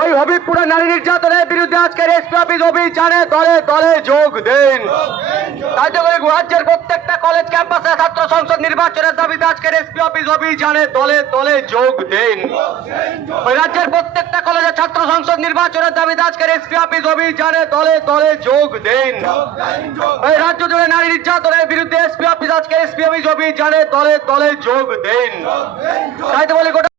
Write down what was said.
ওই হবিবপুরে নারী নির্যাতনের বিরুদ্ধে আজকের অফিস অভিযানে দলে দলে যোগ দেন। কার্যকরী রাজ্যের প্রত্যেকটা কলেজ ক্যাম্পাসে ছাত্র সংসদ নির্বাচনের দাবিতে আজকের এসপি অফিস অভিযানে দলে দলে যোগ দেন। ওই রাজ্যের প্রত্যেকটা কলেজে ছাত্র সংসদ নির্বাচনের দাবিতে আজকের এসপি অফিস অভিযানে দলে দলে যোগ দেন। ওই রাজ্য জুড়ে নারী নির্যাতনের বিরুদ্ধে এসপি অফিস আজকে এসপি অফিস অভিযানে দলে দলে যোগ দেন। তাই তো বলি গোটা